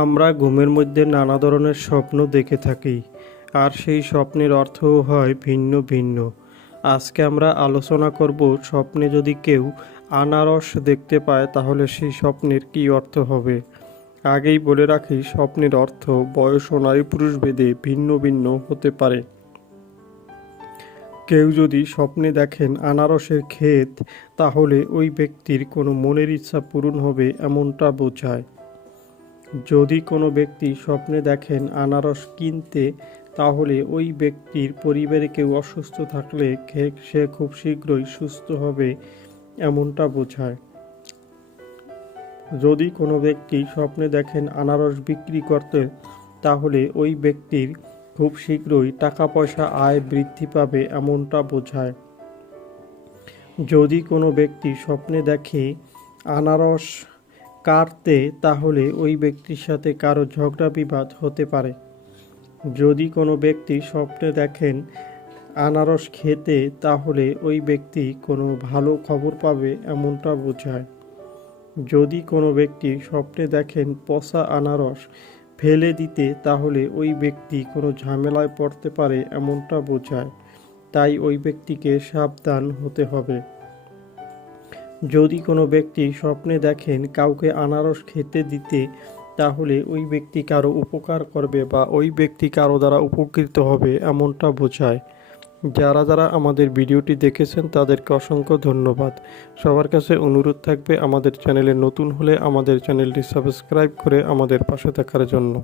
আমরা ঘুমের মধ্যে নানা ধরনের স্বপ্ন দেখে থাকি, আর সেই স্বপ্নের অর্থও হয় ভিন্ন ভিন্ন। আজকে আমরা আলোচনা করব স্বপ্নে যদি কেউ আনারস দেখতে পায়, তাহলে সেই স্বপ্নের কী অর্থ হবে? আগেই বলে রাখি, স্বপ্নের অর্থ বয়স ও নারী পুরুষ ভেদে ভিন্ন ভিন্ন হতে পারে। কেউ যদি স্বপ্নে দেখেন আনারসের ক্ষেত, তাহলে ওই ব্যক্তির কোনো মনের ইচ্ছা পূরণ হবে এমনটা বোঝায়। যদি কোনো ব্যক্তি স্বপ্নে দেখেন আনারস কিনতে, তাহলে ওই ব্যক্তির পরিবারে কেউ অসুস্থ থাকলে সে খুব শীঘ্রই সুস্থ হবে এমনটা বোঝায়। যদি কোনো ব্যক্তি স্বপ্নে দেখেন আনারস বিক্রি করতে, তাহলে ওই ব্যক্তির খুব শীঘ্রই টাকা পয়সা আয় বৃদ্ধি পাবে এমনটা বোঝায়। যদি কোনো ব্যক্তি স্বপ্নে দেখে আনারস কাটতে তাহলে ওই ব্যক্তির সাথে কারও ঝগড়া বিবাদ হতে পারে। যদি কোনো ব্যক্তি স্বপ্নে দেখেন আনারস খেতে, তাহলে ওই ব্যক্তি কোনো ভালো খবর পাবে এমনটা বোঝায়। যদি কোনো ব্যক্তি স্বপ্নে দেখেন পচা আনারস ফেলে দিতে, তাহলে ওই ব্যক্তি কোনো ঝামেলায় পড়তে পারে এমনটা বোঝায়। তাই ওই ব্যক্তিকে সাবধান হতে হবে। যদি কোনো ব্যক্তি স্বপ্নে দেখেন কাউকে আনারস খেতে দিতে, তাহলে ওই ব্যক্তি কারও উপকার করবে বা ওই ব্যক্তি কারও দ্বারা উপকৃত হবে এমনটা বোঝায়। যারা যারা আমাদের ভিডিওটি দেখেছেন, তাদেরকে অসংখ্য ধন্যবাদ। সবার কাছে অনুরোধ থাকবে আমাদের চ্যানেলে নতুন হলে আমাদের চ্যানেলটি সাবস্ক্রাইব করে আমাদের পাশে থাকার জন্য।